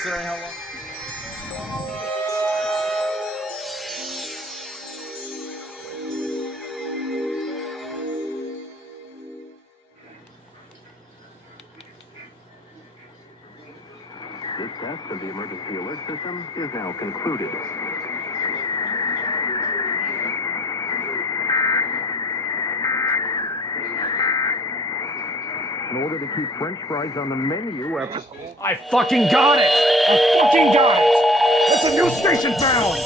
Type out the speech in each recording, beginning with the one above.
considering how long. This test of the emergency alert system is now concluded. In order to keep French fries on the menu after... I fucking got it! I fucking got it! It's a new station found!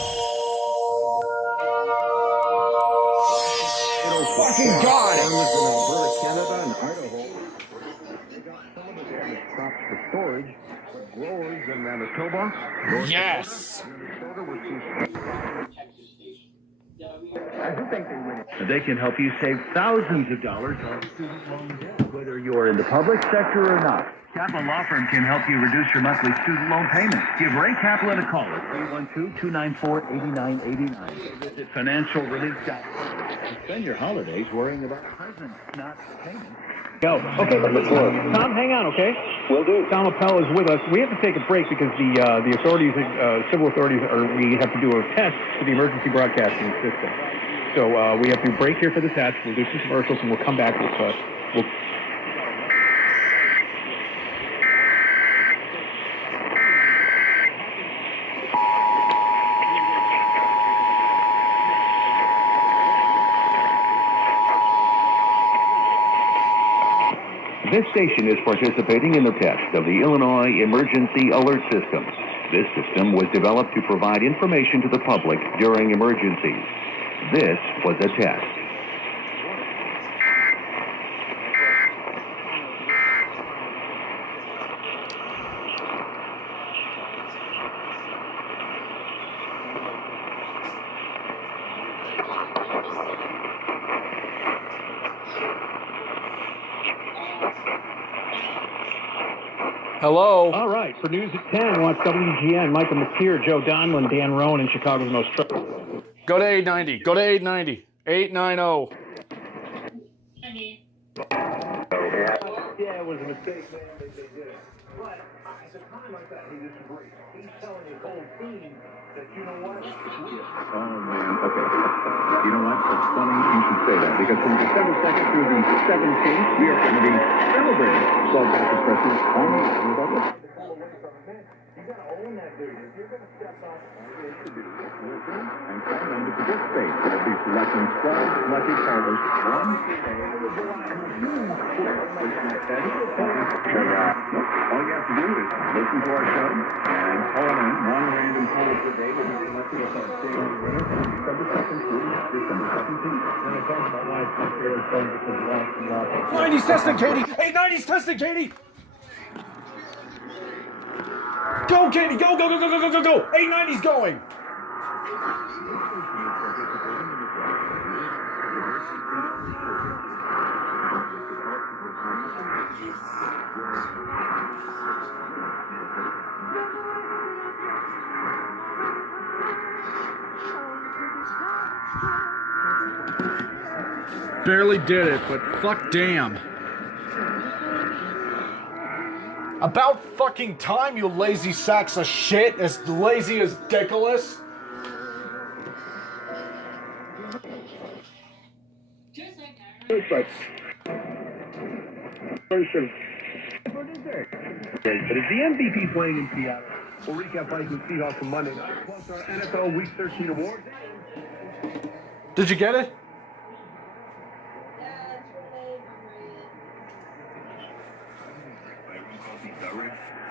Fucking got it! In Alberta, Canada, and Idaho. They got some of the damaged crops for storage, but growers in Manitoba... Yes! They can help you save thousands of dollars on student loan debt, whether you're in the public sector or not. Kaplan Law Firm can help you reduce your monthly student loan payments. Give Ray Kaplan a call at 312-294-8989. Visit financialrelief.com. Spend your holidays worrying about presents, not payments. Go. Okay. Tom, hang on, okay? Will do. Tom Appel is with us. We have to take a break because the authorities, civil authorities, we have to do a test for the emergency broadcasting system. So we have to break here for the test. We'll do some commercials and we'll come back with This station is participating in the test of the Illinois Emergency Alert System. This system was developed to provide information to the public during emergencies. This was a test. Hello? All right, for News at 10, watch WGN, Michael McTeer, Joe Donlin, Dan Rowan, and Chicago's most trusted. Go to 890. Go to 890. 890. Yeah, it was a mistake, man. They did it. But at a time like that, he disagrees. He's telling his whole team that, you know what? Oh, man. Okay. You know what? It's funny you should say that because from December 2nd through the 17th, we are going to be celebrating Club Dr. Christmas on the Republic. You got to own that dude. If you're going to step up, listen and come in to participate. We'll be selecting 12 lucky callers. One all you have to do is listen to our show and call in. One random caller per day will be selected as our state winner from December 2nd through December 17th. And I talk about why it's my favorite song because lots and lots. 90's testing, Katie! 890's testing, Katie! Go, Katie! Go, go, go, go, go, go, go, go! 890's going! Barely did it, but fuck damn. About fucking time, you lazy sacks of shit, as lazy as Dickolas. But is the MVP playing in Seattle? We'll recap Vikings Seahawks from Monday night. Plus our NFL Week 13 awards. Did you get it?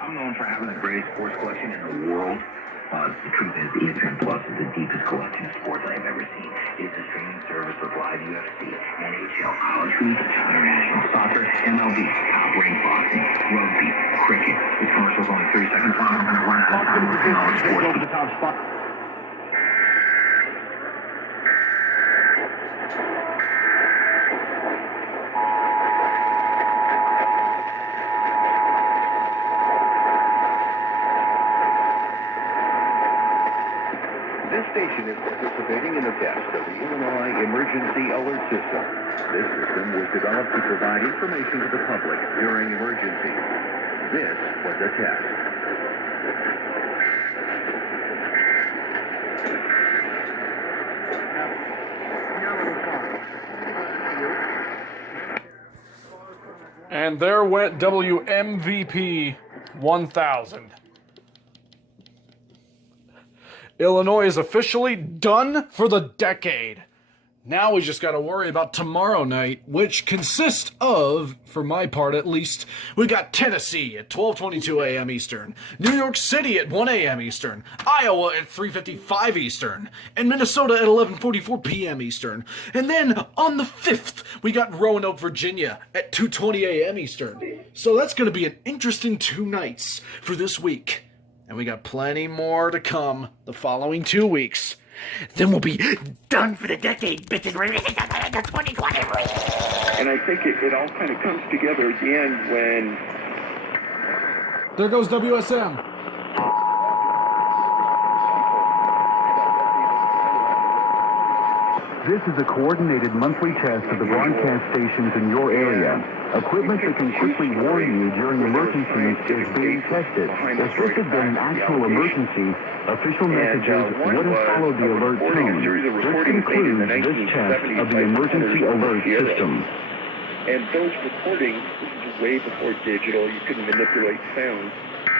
I'm known for having the greatest sports collection in the world. The truth is, ESPN Plus is the deepest collection of sports I've ever seen. It's a streaming service with live UFC, NHL, college hoops, international soccer, MLB, top-ranked boxing, rugby, cricket. This commercial's only 30 seconds long. I'm going to run out of time with college sports. Over the top spot. This station is participating in the test of the Illinois Emergency Alert System. This system was developed to provide information to the public during emergencies. This was a test. And there went WMVP 1000. Illinois is officially done for the decade. Now we just got to worry about tomorrow night, which consists of, for my part at least, we got Tennessee at 12:22 a.m. Eastern, New York City at 1 a.m. Eastern, Iowa at 3:55 Eastern, and Minnesota at 11:44 p.m. Eastern. And then on the 5th, we got Roanoke, Virginia at 2:20 a.m. Eastern. So that's going to be an interesting 2 nights for this week. And we got plenty more to come the following 2 weeks. Then we'll be done for the decade, bitches. We're 2020. And I think it all kind of comes together at the end when... There goes WSM. This is a coordinated monthly test of the broadcast stations in your area. Equipment that can quickly warn you during emergencies is being tested. If this had been an actual emergency, official messages would have followed the alert tone. This concludes this test of the emergency alert system. And those recordings, this is way before digital, you couldn't manipulate sound.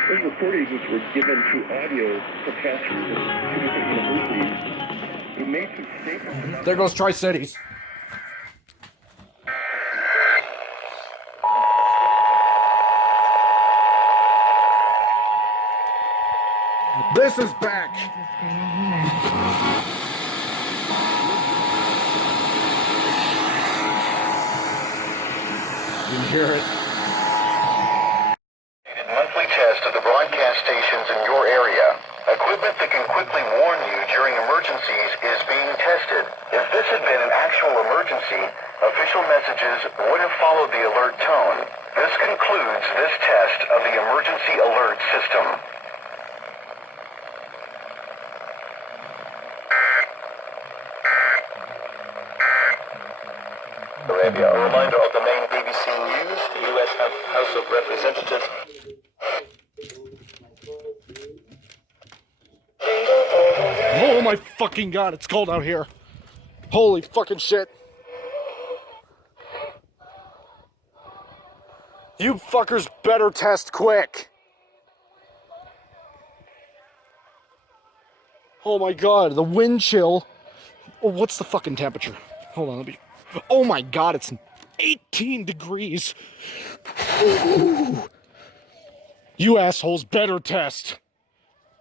Those recordings were given through audio professors at 2 different universities. He made some statements. There goes Tri-Cities. This is back. You can hear it. Monthly test of the broadcast stations in your area. Equipment that can quickly warn you during emergencies is being tested. If this had been an actual emergency, official messages would have followed the alert tone. This concludes this test of the emergency alert system. Arabia, a reminder of the main BBC News, the U.S. House of Representatives. Oh my fucking god, it's cold out here. Holy fucking shit. You fuckers better test quick. Oh my god, the wind chill. Oh, what's the fucking temperature? Hold on, let me... Oh my god, it's 18 degrees. Ooh. You assholes better test.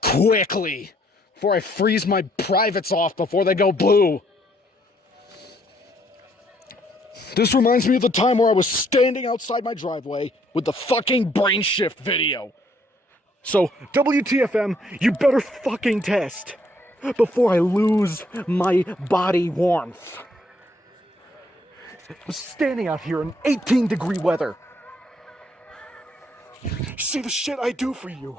Quickly. Before I freeze my privates off before they go blue. This reminds me of the time where I was standing outside my driveway with the fucking brain shift video. So, WTFM, you better fucking test before I lose my body warmth. I was standing out here in 18-degree weather. See the shit I do for you.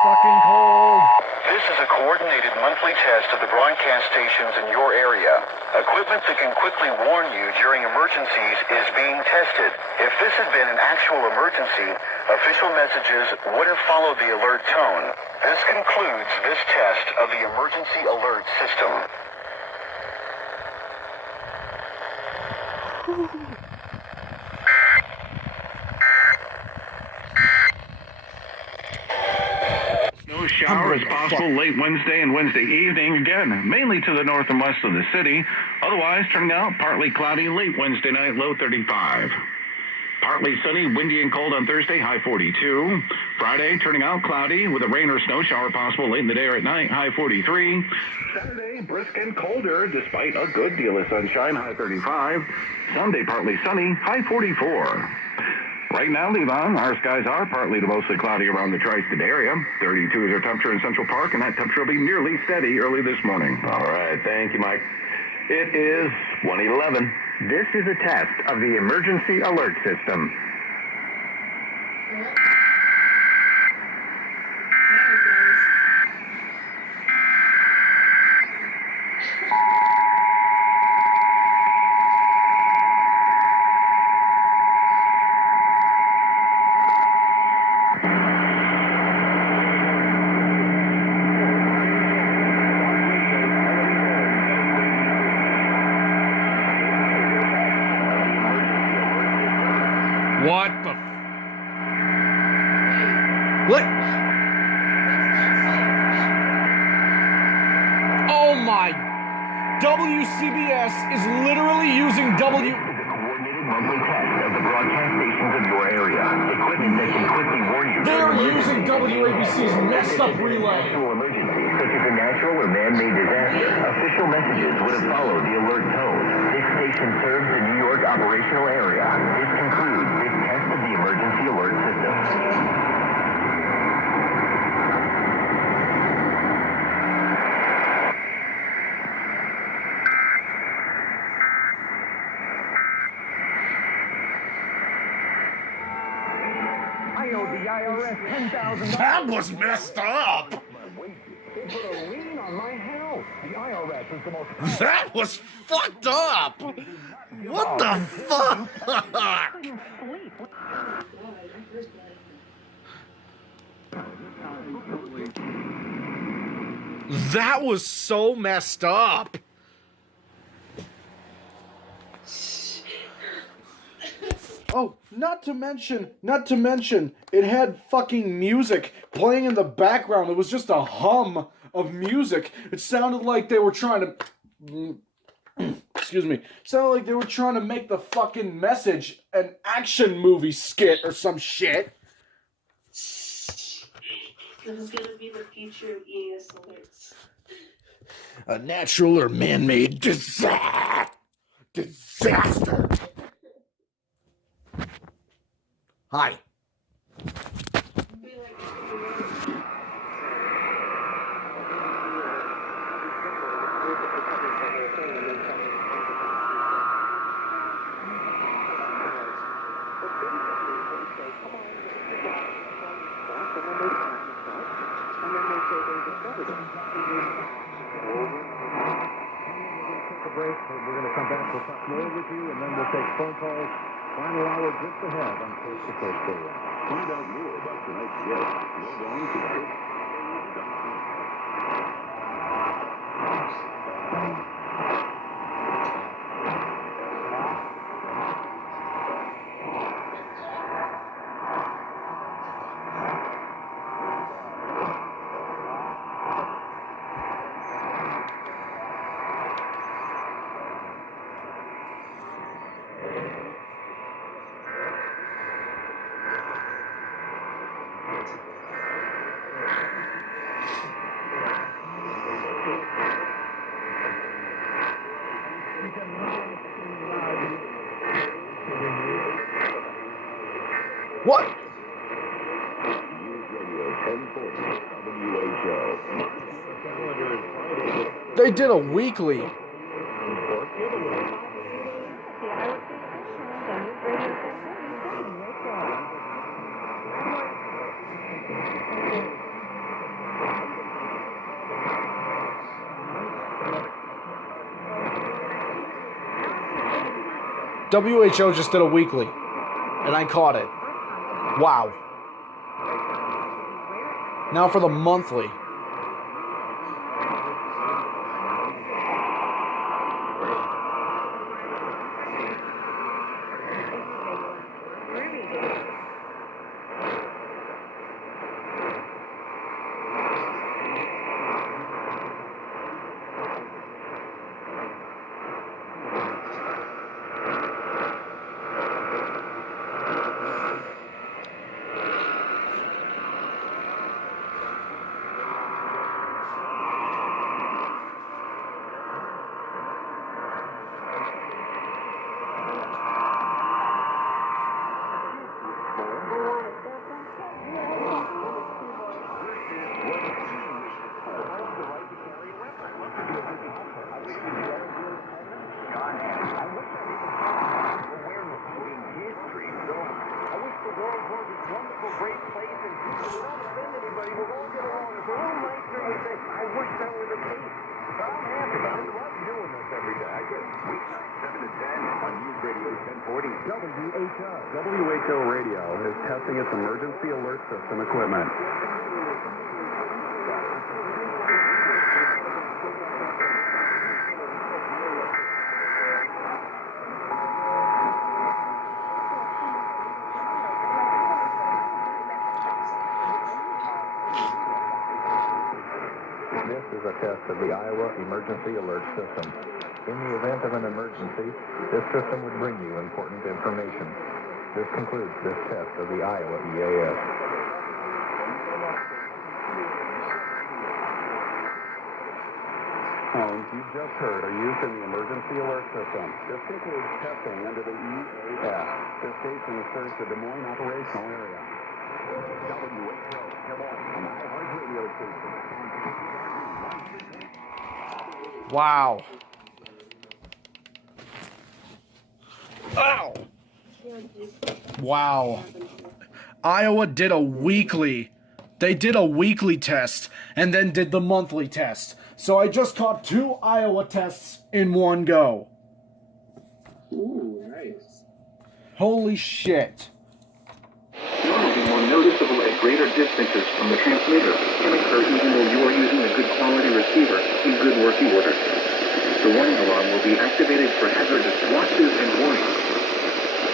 Fucking cold. This is a coordinated monthly test of the broadcast stations in your area. Equipment that can quickly warn you during emergencies is being tested. If this had been an actual emergency, official messages would have followed the alert tone. This concludes this test of the emergency alert system. No shower is possible late Wednesday and Wednesday evening, again, mainly to the north and west of the city. Otherwise, turning out partly cloudy late Wednesday night, low 35. Partly sunny, windy and cold on Thursday, high 42. Friday, turning out cloudy with a rain or snow shower possible late in the day or at night, high 43. Saturday, brisk and colder despite a good deal of sunshine, high 35. Sunday, partly sunny, high 44. Right now, Levon, our skies are partly to mostly cloudy around the tri-state area. 32 is our temperature in Central Park, and that temperature will be nearly steady early this morning. All right, thank you, Mike. It is 1:11. This is a test of the emergency alert system. What the? What? Oh my! WCBS is literally using W. Coordinated monthly test of the broadcast stations of your area. Equipment that can quickly warn you. They're using WABC's messed up relay. Actual emergency, such as a natural or man-made disaster. Official messages would have followed the alert tone. This station serves the New York operational area. This concludes this test of the emergency alert system. I owe the IRS $10,000. That was messed up. They put a lien on my house. The IRS is the most... That was fucked up. What the fuck? That was so messed up. Oh, not to mention, it had fucking music playing in the background. It was just a hum of music. It sounded like they were trying to, excuse me, sounded like they were trying to make the fucking message an action movie skit or some shit. This is gonna be the future of EAS Alerts. A natural or man-made disaster. Hi. Be like, Break. We're going to come back. We'll talk more with you, and then we'll take phone calls. Final hour just ahead on Coast to Coast Radio. Find out more about tonight's guest. Log on to What? News Radio 1040 WHO. They did a weekly. WHO just did a weekly, and I caught it. Wow. Now for the monthly. nicer you think. I wish that were the case. But I'm happy. I love doing this every day. I get weeknights 7 to 10 on News Radio 1040. WHO Radio is testing its emergency alert system equipment. This is a test of the Iowa Emergency Alert System. In the event of an emergency, this system would bring you important information. This concludes this test of the Iowa EAS. Phones you've just heard are used in the emergency alert system. This concludes testing under the EAS. This station serves the Des Moines operational area. WHO, Des Moines, an iHeartRadio station. Wow. Ow. Wow. Iowa did a weekly. They did a weekly test and then did the monthly test. So I just caught 2 Iowa tests in one go. Ooh, nice. Holy shit. Storm will be more noticeable at greater distances from the transmitter, can occur even though you are using a good quality receiver in good working order. The warning alarm will be activated for hazardous watches and warnings.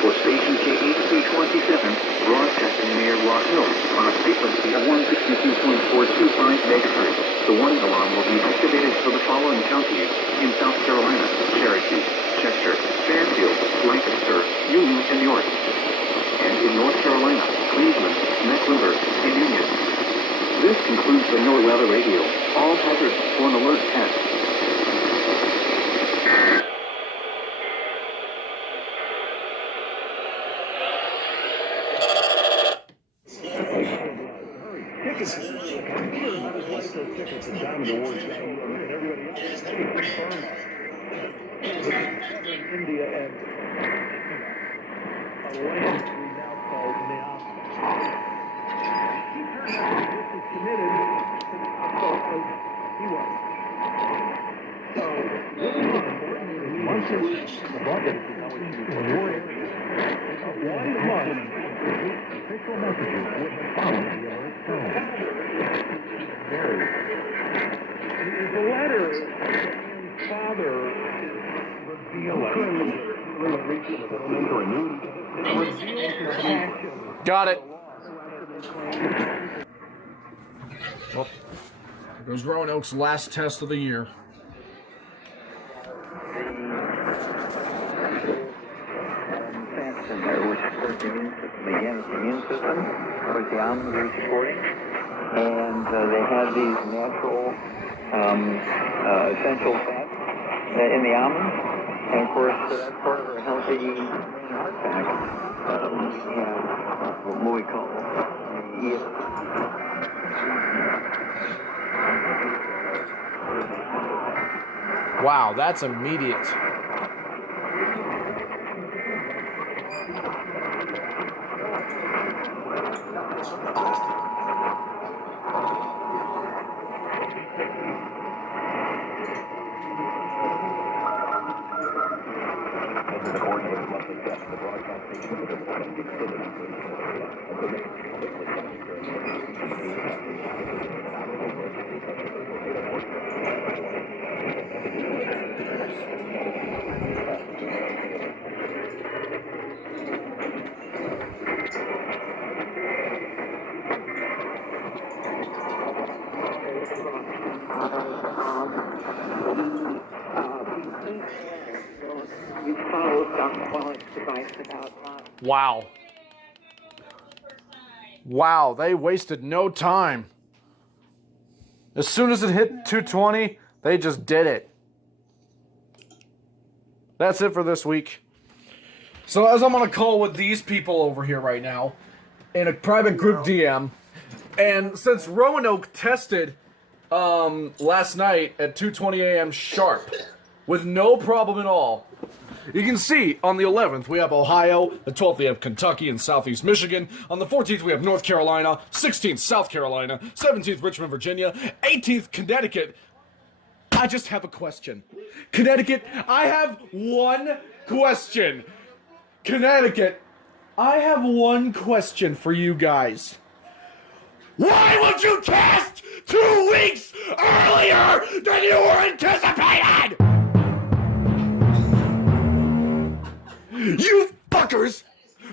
For station KHC-27, broadcasting near Rock Hill on a frequency of 162.425 megahertz. The warning alarm will be activated for the following counties in South Carolina: Cherokee, Chester, Fairfield, Lancaster, Union, and York. And in North Carolina, Cleveland, Mecklenburg, and Union. This concludes the NOAA Weather Radio. All hazards for an alert test. Tickets and Diamond Awards. Everybody else India and a land we now call Neom. This is committed he was. So this is important. Once it was the budget, now it's one month, official messages would have followed the alert tone. The letter father Got it. Well, there goes Roanoke's last test of the year. Which supports the immune system. Again, it's the immune system, which the almonds are supporting. And they have these natural essential fats in the almonds. And of course, that's part of our healthy brain heart pack. We have what we call EAS. Wow, that's immediate. Wow. Wow, they wasted no time. As soon as it hit 220, they just did it. That's it for this week. So as I'm on a call with these people over here right now, in a private group DM, and since Roanoke tested last night at 2:20 a.m. sharp, with no problem at all, You can see on the 11th we have Ohio, the 12th we have Kentucky and Southeast Michigan, on the 14th we have North Carolina, 16th South Carolina, 17th Richmond, Virginia, 18th Connecticut. I just have a question. Connecticut, I have one question. Connecticut, I have one question for you guys. Why would you test 2 weeks earlier than you were anticipated? You fuckers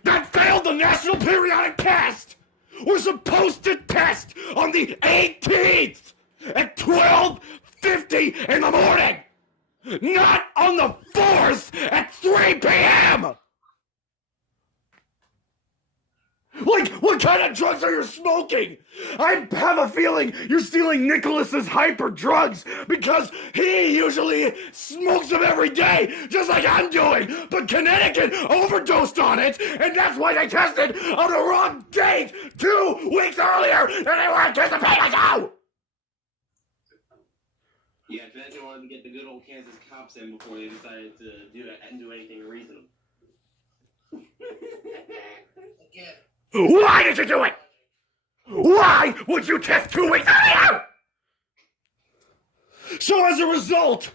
that failed the National Periodic Test were supposed to test on the 18th at 12:50 in the morning, not on the 4th at 3 p.m. Like, what kind of drugs are you smoking? I have a feeling you're stealing Nicholas's hyper drugs because he usually smokes them every day, just like I'm doing. But Connecticut overdosed on it, and that's why they tested on the wrong date 2 weeks earlier than they were anticipating to. Yeah, I bet they wanted to get the good old Kansas cops in before they decided to do it and do anything reasonable. Again. Why did you do it? Why would you test 2 weeks earlier? So as a result,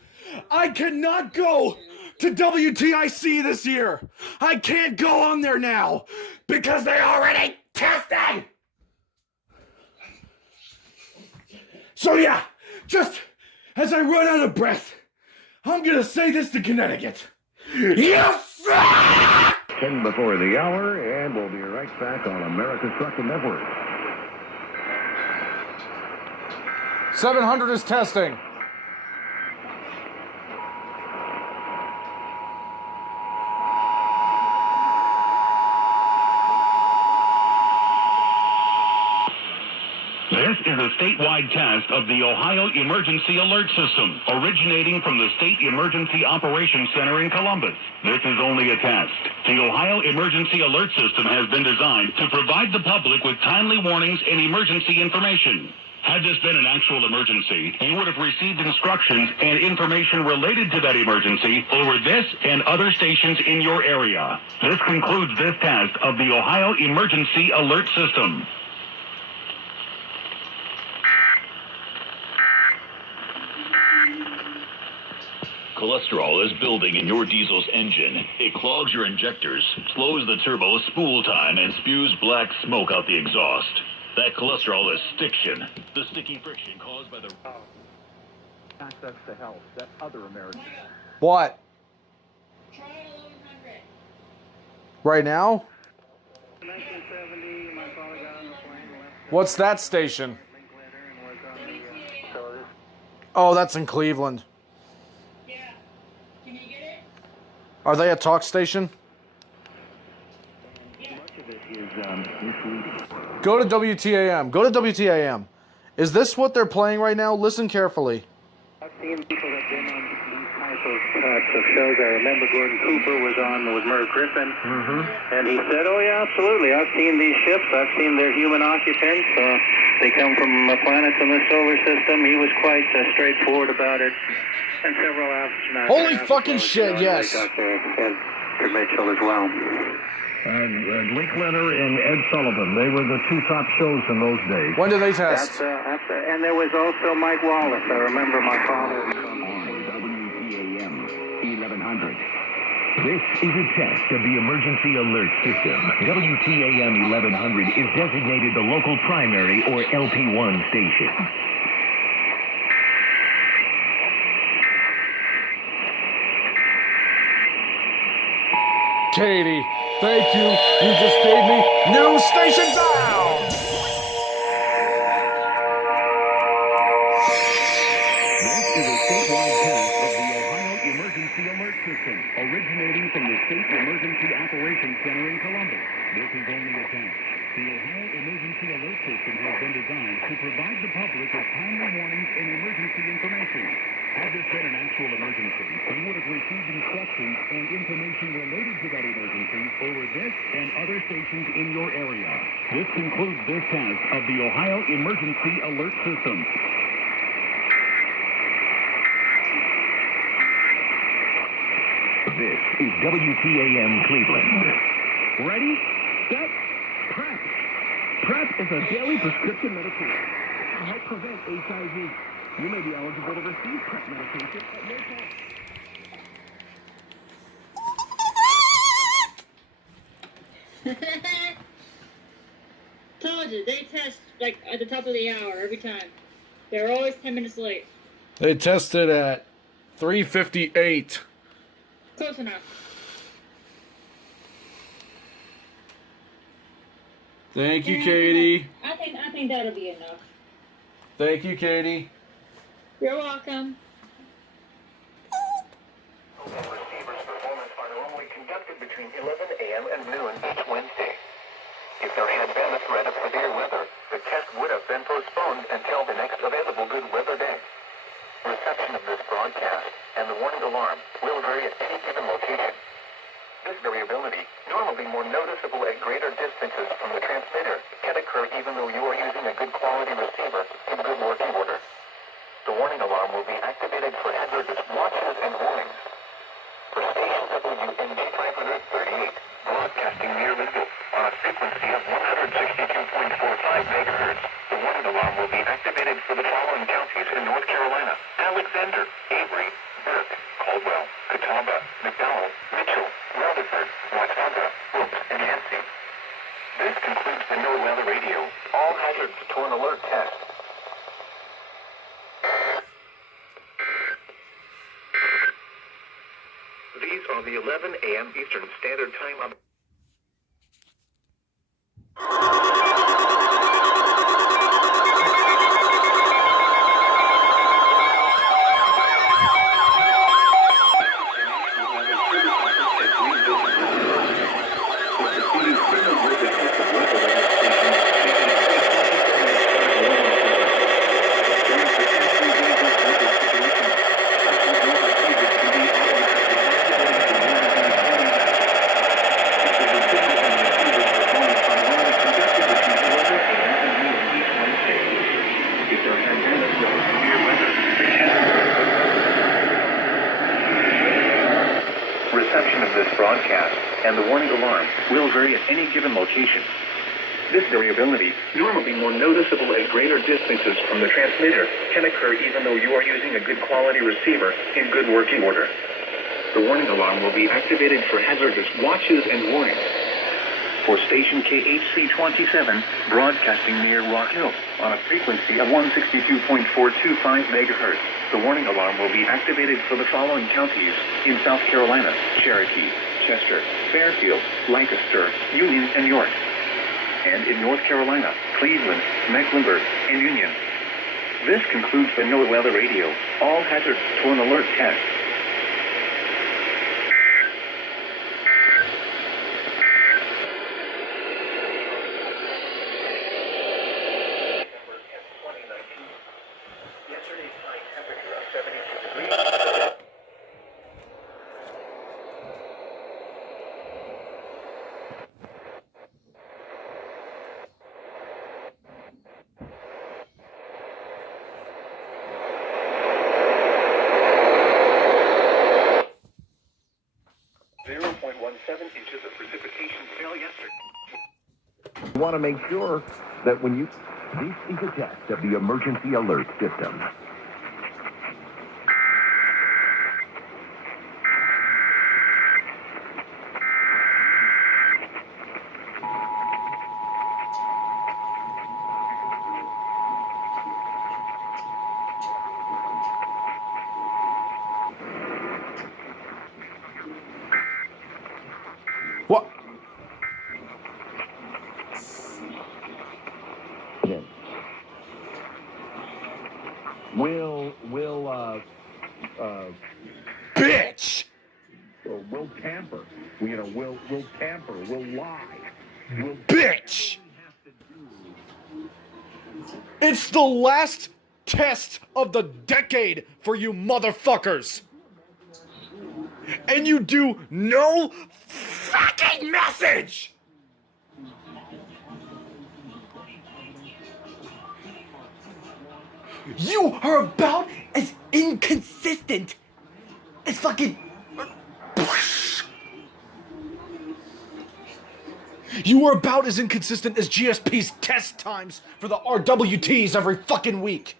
I cannot go to WTIC this year. I can't go on there now because they already tested. So yeah, just as I run out of breath, I'm gonna say this to Connecticut. You suck! 10 before the hour, and we'll be right back on America's Trucking Network. 700 is testing. This is a statewide test of the Ohio Emergency Alert System, originating from the State Emergency Operations Center in Columbus. This is only a test. The Ohio Emergency Alert System has been designed to provide the public with timely warnings and emergency information. Had this been an actual emergency, you would have received instructions and information related to that emergency over this and other stations in your area. This concludes this test of the Ohio Emergency Alert System. Cholesterol is building in your diesel's engine. It clogs your injectors, slows the turbo spool time, and spews black smoke out the exhaust. That cholesterol is stiction, the sticky friction caused by the... Access to health that other Americans... What? Right now? 1970, my father got on the plane. What's that station? Oh, that's in Cleveland. Are they a talk station? Go to WTAM. Go to WTAM. Is this what they're playing right now? Listen carefully. I've seen people that have been on these types of shows. I remember Gordon Cooper was on with Merv Griffin. And he said, oh, yeah, absolutely. I've seen these ships. I've seen their human occupants. They come from planets in the solar system. He was quite straightforward about it. And several astronauts. Holy fucking shit, yes. Dr. Mitchell as well. Link Leonard and Ed Sullivan, they were the two top shows in those days. When did they test? And there was also Mike Wallace. I remember my father. WTAM 1100. This is a test of the Emergency Alert System. WTAM 1100 is designated the local primary or LP1 station. Katie, thank you. You just gave me new station down. This is a statewide test of the Ohio Emergency Alert System, originating from the State Emergency Operations Center in Columbus. This is only a test. The Ohio Emergency Alert System has been designed to provide the public with timely warnings and emergency information. Had this been an actual emergency, you would have received instructions and information related to that emergency over this and other stations in your area. This concludes this test of the Ohio Emergency Alert System. This is WTAM Cleveland. Ready, set, PrEP. PrEP is a daily prescription medication to help prevent HIV. You may be eligible to receive PrEP medication at no cost. Told you, they test like at the top of the hour every time. They're always 10 minutes late. They tested at 3:58. Close enough. Thank you, Katie. I think that'll be enough. Thank you, Katie. You're welcome. Receivers' performance are normally conducted between 11 a.m. and noon each Wednesday. If there had been a threat of severe weather, the test would have been postponed until the next available good weather day. Reception of this broadcast and the warning alarm will vary at any given location. This variability, normally more noticeable at greater distances from the transmitter, can occur even though you are using a good quality receiver in good working order. The warning alarm will be activated for hazardous watches and warnings. For station WNG 538, broadcasting near Louisville on a frequency of 162.45 megahertz, the warning alarm will be activated for the following counties in North Carolina: Alexander, Avery, Burke, Caldwell, Catawba, McDowell, Mitchell, Rutherford, Watauga, Brooks, and Yancey. This concludes the NOAA Weather Radio All Hazards to an Alert test. These are the 11 a.m. Eastern Standard Time. Reception of this broadcast and the warning alarm will vary at any given location. This variability, normally more noticeable at greater distances from the transmitter, can occur even though you are using a good quality receiver in good working order. The warning alarm will be activated for hazardous watches and warnings. For station KHC-27, broadcasting near Rock Hill on a frequency of 162.425 megahertz, the warning alarm will be activated for the following counties in South Carolina: Cherokee, Chester, Fairfield, Lancaster, Union, and York. And in North Carolina, Cleveland, Mecklenburg, and Union. This concludes the NOAA Weather Radio All Hazards to an Alert test. You want to make sure that when you... This is a test of the emergency alert system. What? Bitch! We'll tamper. We'll tamper. We'll lie. Bitch! It's the last test of the decade for you motherfuckers! And you do no fucking message! You are about as inconsistent as fucking You are about as inconsistent as GSP's test times for the RWTs every fucking week.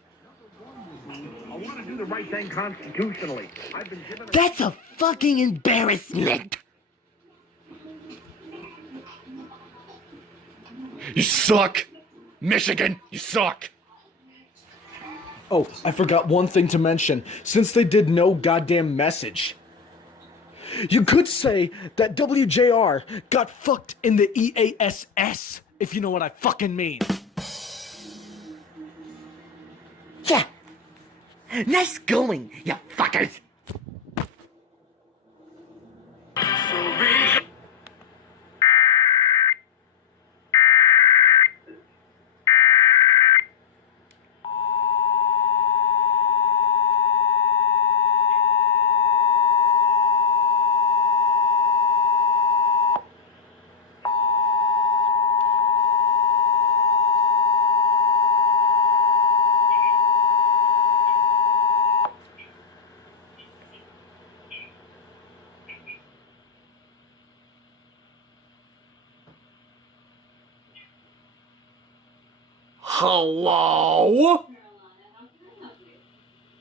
I want to do the right thing constitutionally. I've been given That's a fucking embarrassment. You suck. Michigan, you suck. Oh, I forgot one thing to mention. Since they did no goddamn message, you could say that WJR got fucked in the EASS, if you know what I fucking mean. Yeah. Nice going, you fuckers. Hello?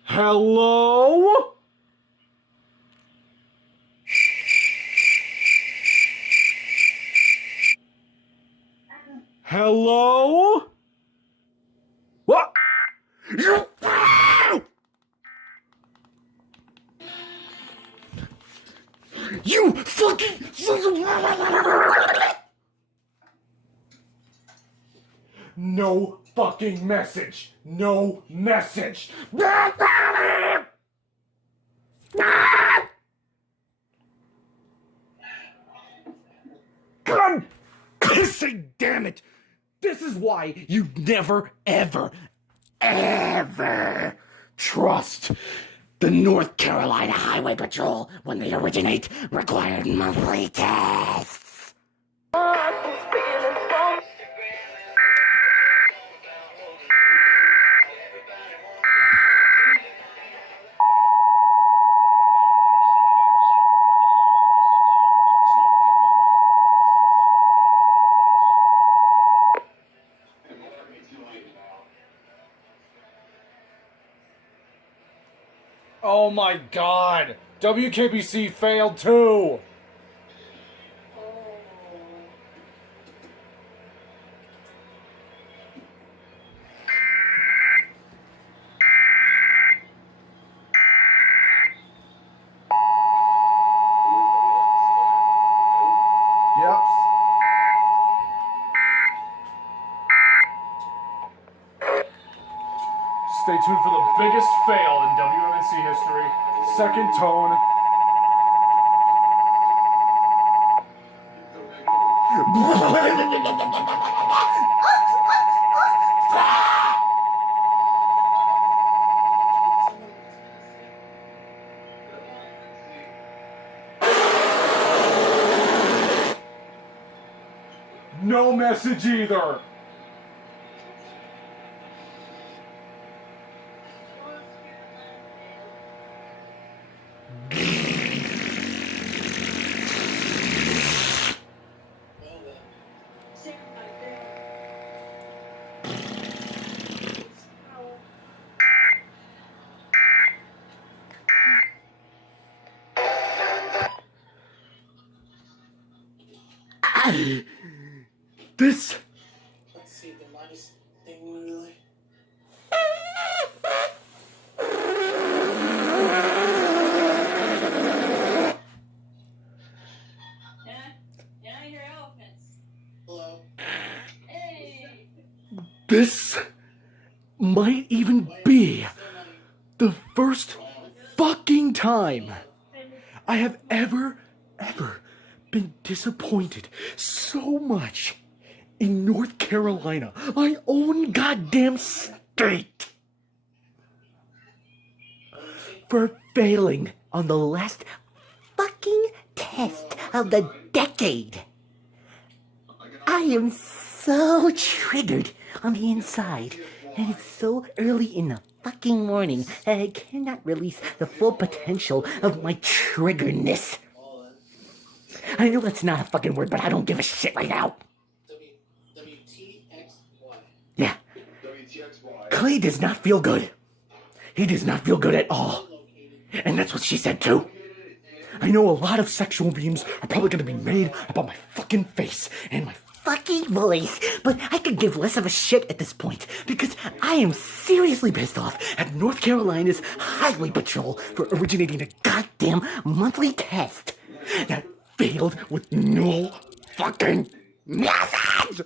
Hello? Hello? What? You fucking... No fucking message. No message. God pissing damn it. This is why you never, ever, ever trust the North Carolina Highway Patrol when they originate required monthly tests. Oh my god! WKBC failed too! Yep. Stay tuned for the biggest fail in WMNC history. Second tone. No message either. This. Let's see the minus thing really. Yeah, you're elephants. Hello. Hey. This might even be the first fucking time I have ever been disappointed so much in North Carolina, my own goddamn state, for failing on the last fucking test of the decade. I am so triggered on the inside, and it's so early in the fucking morning that I cannot release the full potential of my triggerness. I know that's not a fucking word, but I don't give a shit right now. Clay does not feel good. He does not feel good at all. And that's what she said too. I know a lot of sexual memes are probably gonna be made about my fucking face and my fucking voice, but I could give less of a shit at this point because I am seriously pissed off at North Carolina's Highway Patrol for originating a goddamn monthly test that failed with no fucking message!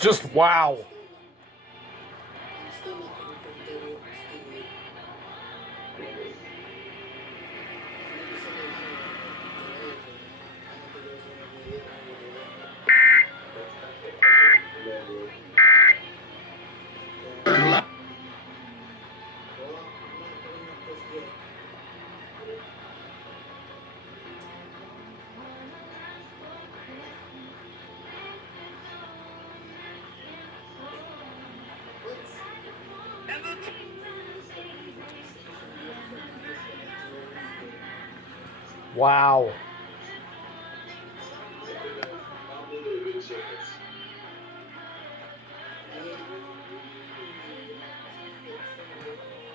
Just wow. Wow.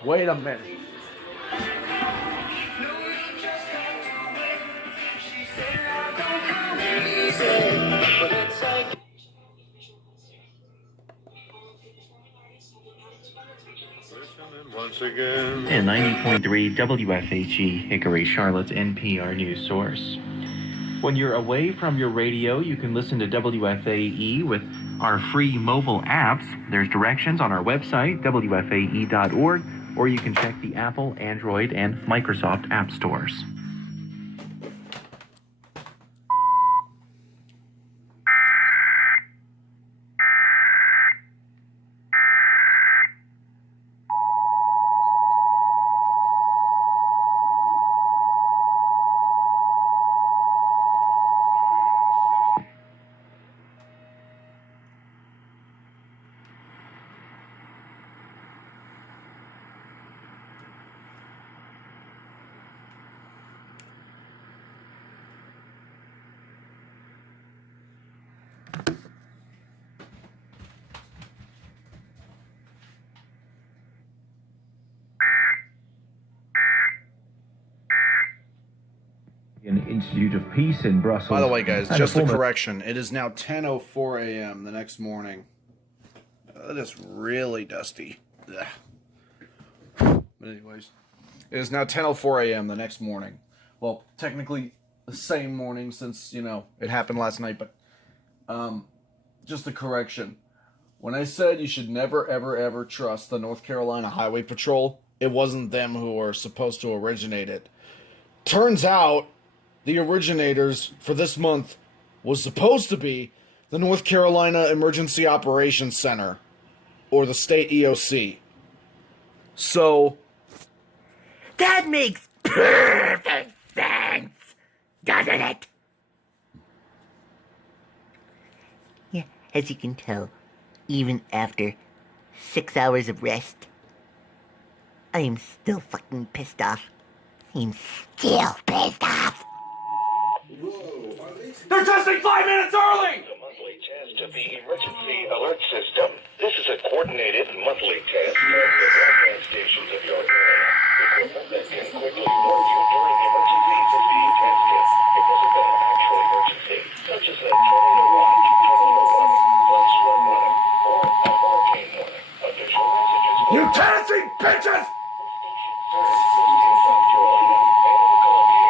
Wait a minute. Once again. And 90.3 WFHE, Hickory, Charlotte's NPR news source. When you're away from your radio, you can listen to WFAE with our free mobile apps. There's directions on our website, WFAE.org, or you can check the Apple, Android, and Microsoft app stores. Institute of Peace in Brussels. By the way, guys, just a correction. It is now 10:04 a.m. the next morning. It is really dusty. Ugh. But anyways, it is now 10:04 a.m. the next morning. Well, technically the same morning since, you know, it happened last night, but just a correction. When I said you should never, ever, ever trust the North Carolina Highway Patrol, it wasn't them who were supposed to originate it. Turns out the originators for this month was supposed to be the North Carolina Emergency Operations Center, or the state EOC. So, that makes perfect sense, doesn't it? Yeah, as you can tell, even after 6 hours of rest, I am still fucking pissed off. I'm still pissed off. They're testing 5 minutes early! The monthly test of the Emergency Alert System. This is a coordinated monthly test of the broadband stations of your area. Equipment that can quickly warn you during emergencies is being tested. It wasn't an actual emergency, such as a tornado watch, tornado warning, black swan warning, or a hurricane warning. Official messages. You Tennessee bitches! This station serves the state of South Carolina and the Columbia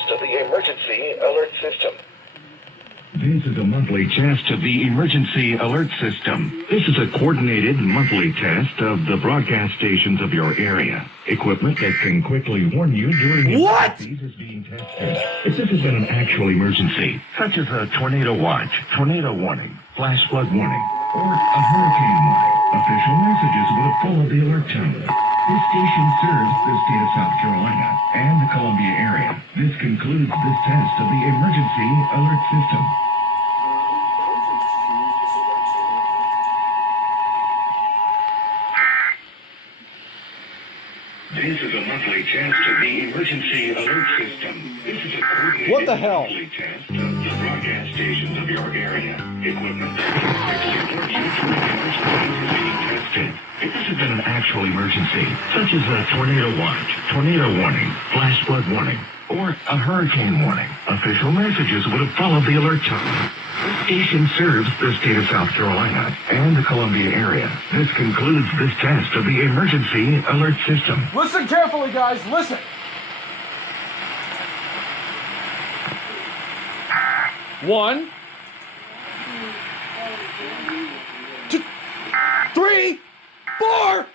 test of the emergency alert system. This is a monthly test of the emergency alert system. This is a coordinated monthly test of the broadcast stations of your area. Equipment that can quickly warn you during emergencies is being tested. If this has been an actual emergency, such as a tornado watch, tornado warning, flash flood warning, or a hurricane warning, official messages would have followed the alert tone. This station serves the state of South Carolina and the Columbia area. This concludes this test of the emergency alert system. This is a monthly test of the emergency alert system. This is a coordinated What the hell? monthly test of the broadcast stations of your area. Equipment that can quickly alert you during emergencies is being tested. If this has been an actual emergency, such as a tornado watch, tornado warning, flash flood warning, or a hurricane warning, official messages would have followed the alert tone. This station serves the state of South Carolina and the Columbia area. This concludes this test of the emergency alert system. Listen carefully, guys. Listen. One, two, 3, 4,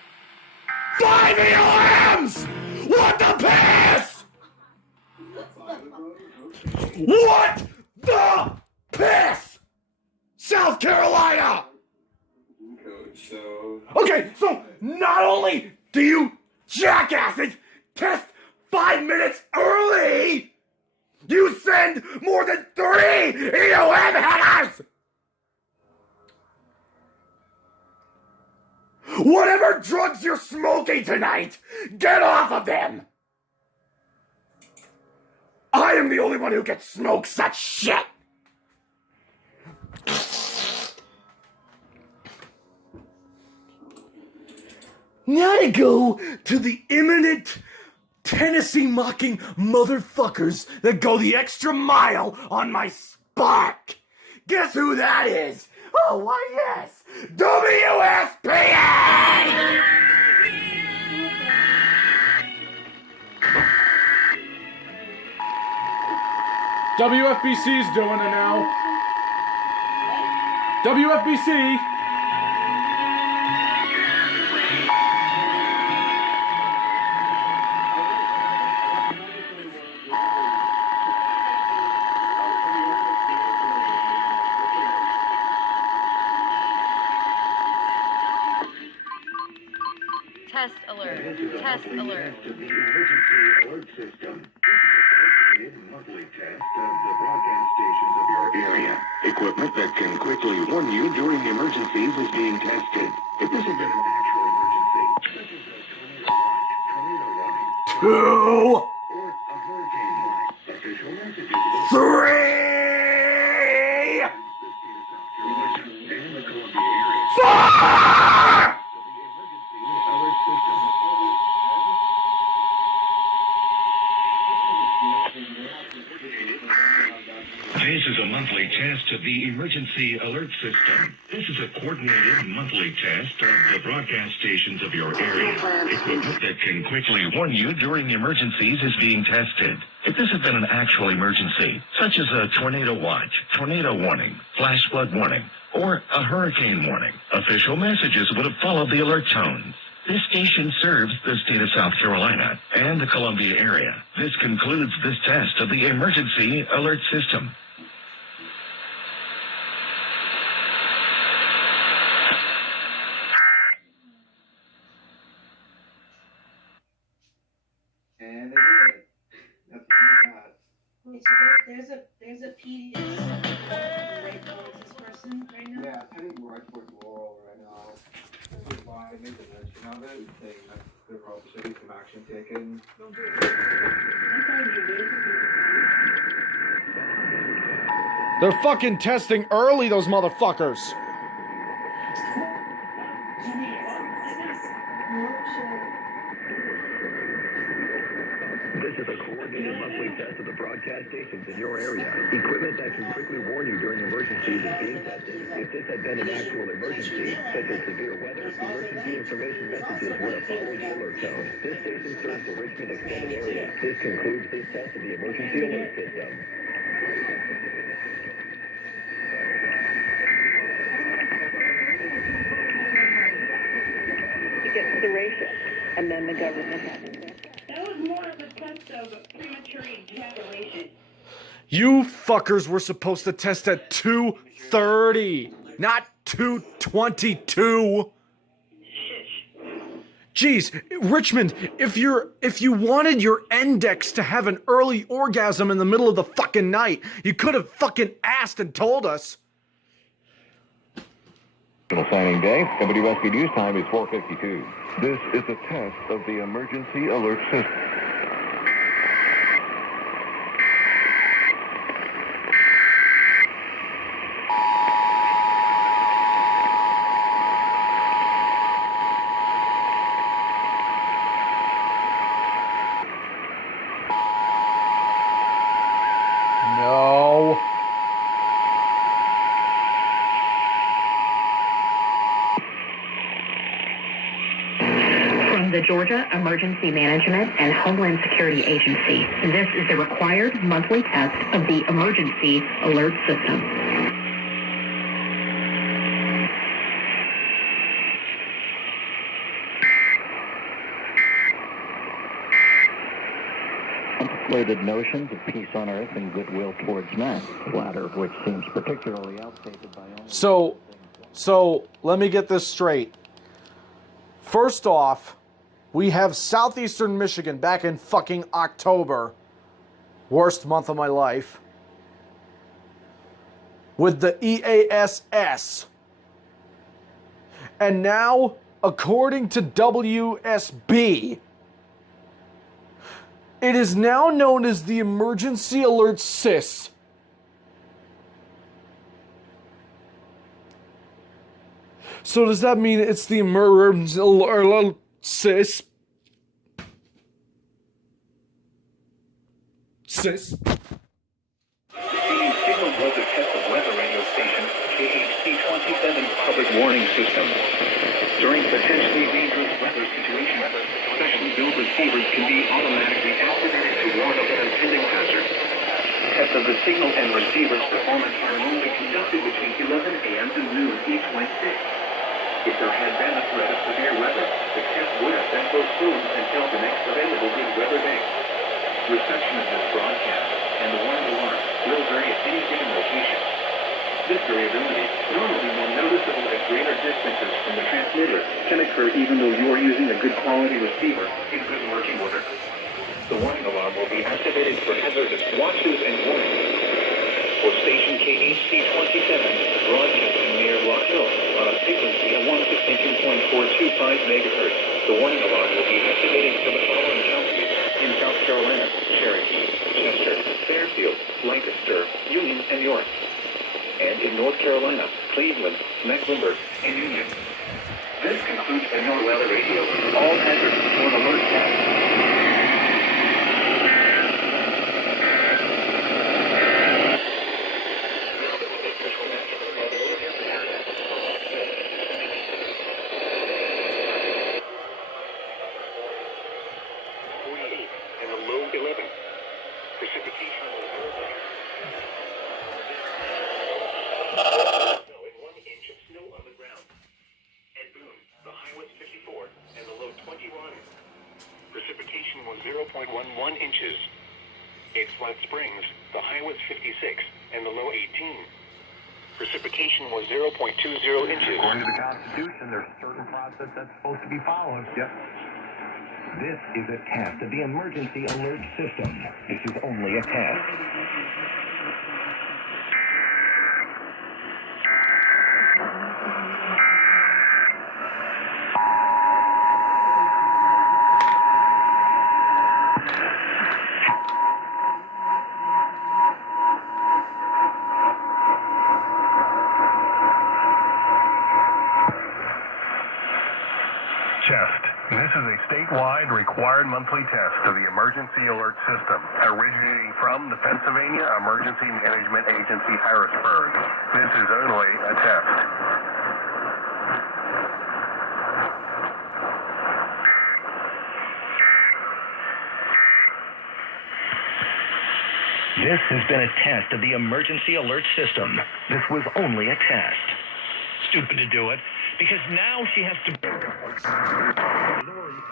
5 ELMs! What the piss? What the piss? South Carolina! Okay, so not only do you jackasses test 5 minutes early, you send more than 3 EOM headers! Whatever drugs you're smoking tonight, get off of them! I am the only one who can smoke such shit! Now I go to the imminent Tennessee mocking motherfuckers that go the extra mile on my spark. Guess who that is? Oh, why yes, WSPN! WFBC's doing it now. WFBC. Test alert. Test alert. The emergency alert system. This is a coordinated monthly test of the broadcast stations of your area. Equipment that can quickly warn you during emergencies is being tested. If this has been an actual emergency, such as a tornado warning, 2, or a hurricane warning, official messages will 3, and the Columbia area. 4! Alert system. This is a monthly test of the emergency alert system. This is a coordinated monthly test of the broadcast stations of your area. Equipment that can quickly warn you during emergencies is being tested. If this had been an actual emergency, such as a tornado watch, tornado warning, flash flood warning, or a hurricane warning, official messages would have followed the alert tones. This station serves the state of South Carolina and the Columbia area. This concludes this test of the emergency alert system. And they did it. That's really bad. Wait, so there's a PD right towards this person right now? Yeah, it's heading right towards Laurel right now. This is why I made the mention of it, saying that there probably should be some action taken. They're fucking testing early, those motherfuckers. This is a coordinated monthly test of the broadcast stations in your area. Equipment that can quickly warn you during emergencies is being tested. If this had been an actual emergency, such as severe weather, emergency information messages would have followed the alert tone. This station serves the Richmond extended area. This concludes this test of the emergency alert system. To get the ratio, and then the government has it. That was more of a test of premature ejaculation. You fuckers were supposed to test at 2:30, not 2:22. Jeez, Richmond, if you wanted your index to have an early orgasm in the middle of the fucking night, you could have fucking asked and told us. Signing day. WSB News Time is 4:52. This is a test of the emergency alert system. No. From the Georgia Emergency Management and Homeland Security Agency, this is the required monthly test of the Emergency Alert System. Antiquated notions of peace on earth and goodwill towards men, the latter of which seems particularly outdated by all. So let me get this straight. First off, we have southeastern Michigan back in fucking October. Worst month of my life. With the EAS. And now, according to WSB, it is now known as the Emergency Alert SIS. So does that mean it's the Emergency Alert SIS? SIS? Receiving signal was a test of weather radio station KHC-27's public warning system. During potentially dangerous weather situations, specially built receivers can be automatically activated to warn of an impending hazard. Tests of the signal and receiver's performance are normally conducted between 11 a.m. to noon each Wednesday. If there had been a threat of severe weather, the test would have been postponed until the next available good weather day. Reception of this broadcast and the warning alarm will vary at any given location. This variability, normally more noticeable at greater distances from the transmitter, can occur even though you are using a good quality receiver in good working order. The warning alarm will be activated for hazardous watches and warnings. For station KHC-27, broadcasting near Rock Hill on a frequency of 162.425 megahertz, the warning alarm will be activated for the following counties in South Carolina: Cherokee, Chester, Fairfield, Lancaster, Union, and York. And in North Carolina, Cleveland, Mecklenburg, and Union. This concludes the North Weather Radio. All hazards for the alert test. And the low 11. Precipitation will in 1 inch of snow on the ground. At Boone, the high was 54 and the low 21. Precipitation was 0.11 inches. At Flat Springs, the high was 56 and the low 18. Precipitation was 0.20 inches. According to the Constitution, there's a certain process that's supposed to be followed. Yep. This is a test of the emergency alert system. This is only a test. Test. This is a statewide required monthly test of the emergency alert system, originating from the Pennsylvania Emergency Management Agency, Harrisburg. This is only a test. This has been a test of the emergency alert system. This was only a test. Stupid to do it, because now she has to...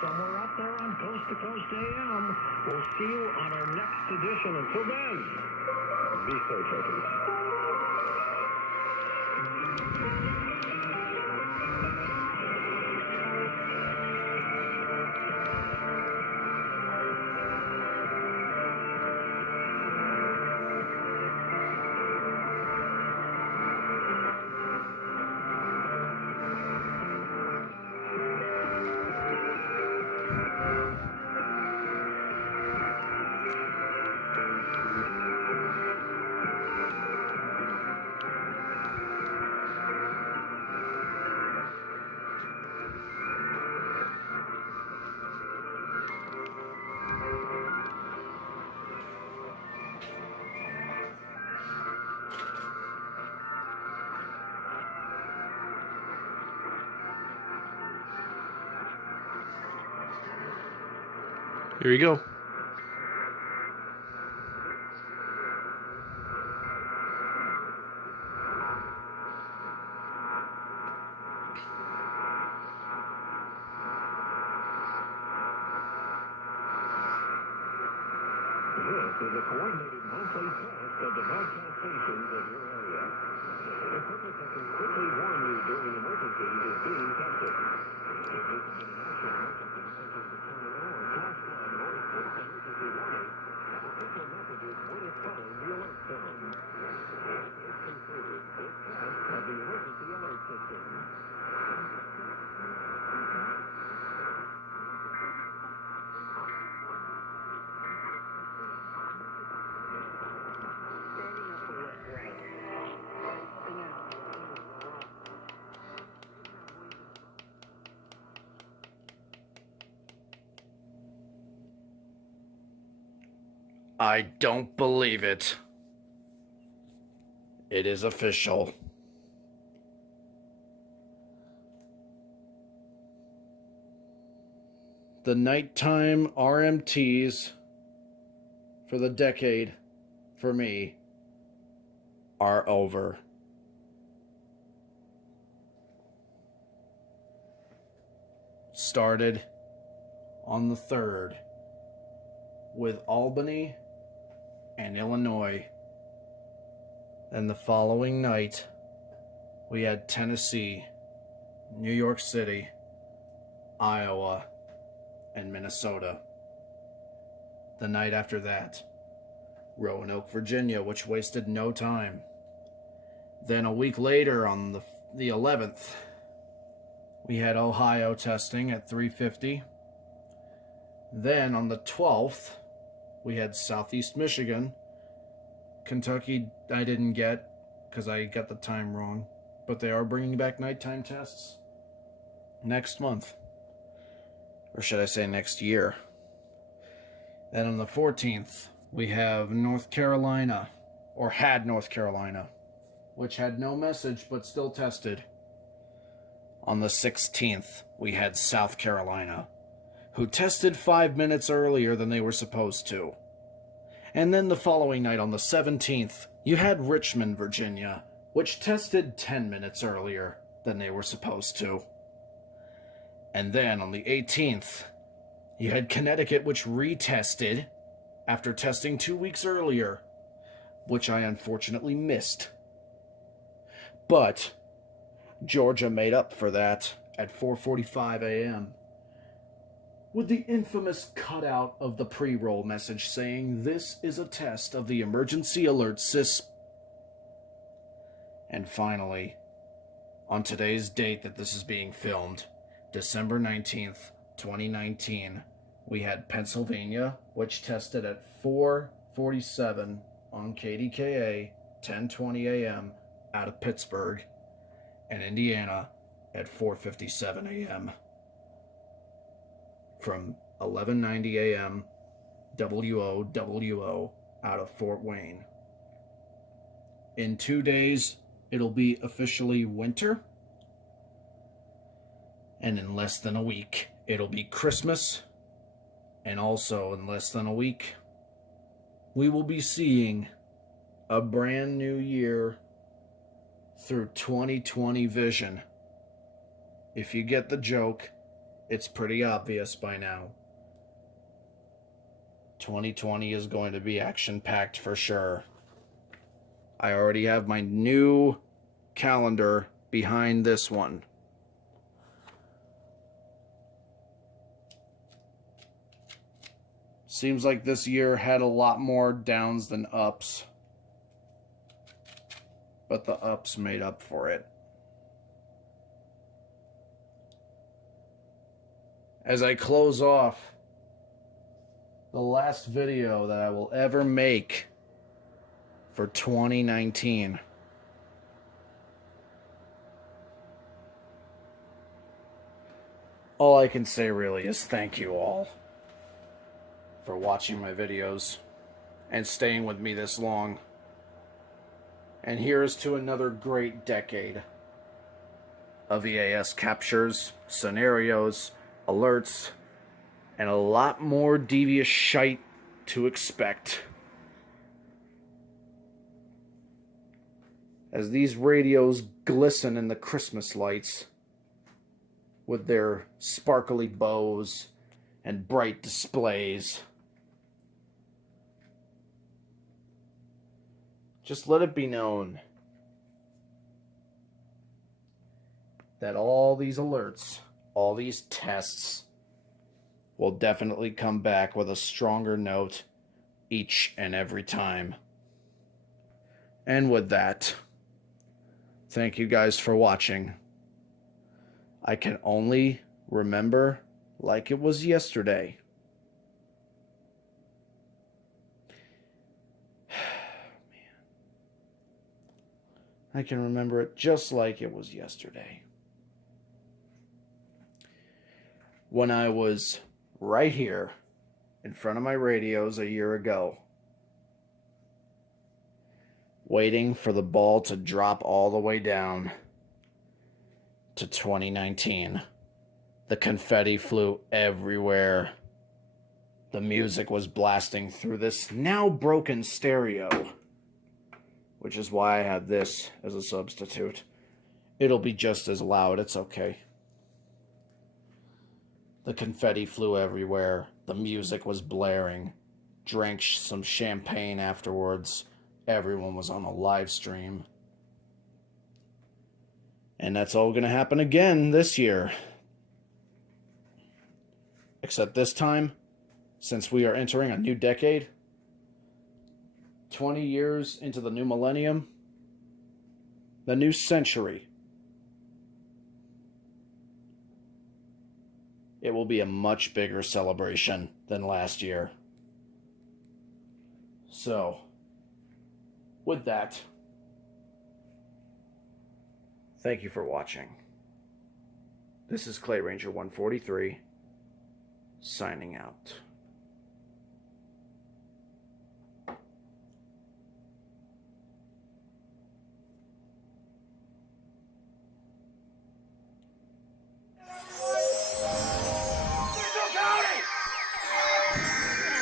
Somewhere out there on Coast to Coast AM. We'll see you on our next edition. Until then, be safe, everyone. Here you go. This is a coordinated monthly test of the broadcast stations of your area. Equipment that can quickly warn you during emergencies is being tested. If this has been an actual emergency, such as the tornado or flash flood or a quick emergency warning, official messages would have followed the alert tone. This concludes this test of the emergency alert system. I don't believe it. It is official. The nighttime RMTs for the decade, for me, are over. Started on the 3rd with Albany and Illinois. Then the following night, we had Tennessee, New York City, Iowa, and Minnesota. The night after that, Roanoke, Virginia, which wasted no time. Then a week later, on the 11th, we had Ohio testing at 3:50. Then on the 12th, we had Southeast Michigan. Kentucky, I didn't get because I got the time wrong. But they are bringing back nighttime tests next month. Or should I say next year. Then on the 14th, we have North Carolina, or had North Carolina, which had no message but still tested. On the 16th, we had South Carolina, who tested 5 minutes earlier than they were supposed to. And then the following night, on the 17th, you had Richmond, Virginia, which tested 10 minutes earlier than they were supposed to. And then on the 18th, you had Connecticut, which retested after testing 2 weeks earlier, which I unfortunately missed. But Georgia made up for that at 4:45 a.m. with the infamous cutout of the pre-roll message saying, "This is a test of the emergency alert system." And finally, on today's date that this is being filmed, December 19th, 2019, we had Pennsylvania, which tested at 4:47 on KDKA, 10:20 a.m. out of Pittsburgh, and Indiana at 4:57 a.m. from 11:90 a.m. WOWO out of Fort Wayne. In 2 days, it'll be officially winter. And in less than a week, it'll be Christmas. And also in less than a week, we will be seeing a brand new year through 2020 vision. If you get the joke, it's pretty obvious by now. 2020 is going to be action-packed for sure. I already have my new calendar behind this one. Seems like this year had a lot more downs than ups. But the ups made up for it. As I close off the last video that I will ever make for 2019. All I can say really is thank you all for watching my videos and staying with me this long. And here's to another great decade of EAS captures, scenarios, alerts, and a lot more devious shite to expect. As these radios glisten in the Christmas lights with their sparkly bows and bright displays. Just let it be known that all these alerts, all these tests, will definitely come back with a stronger note each and every time. And with that, thank you guys for watching. I can only remember like it was yesterday. I can remember it just like it was yesterday. When I was right here in front of my radios a year ago, waiting for the ball to drop all the way down to 2019. The confetti flew everywhere. The music was blasting through this now broken stereo, which is why I have this as a substitute. It'll be just as loud, it's okay. The confetti flew everywhere. The music was blaring. Drank some champagne afterwards. Everyone was on a live stream. And that's all going to happen again this year. Except this time, since we are entering a new decade, 20 years into the new millennium, the new century, it will be a much bigger celebration than last year. So, with that, thank you for watching. This is Clay Ranger 143, signing out.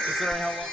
Considering how long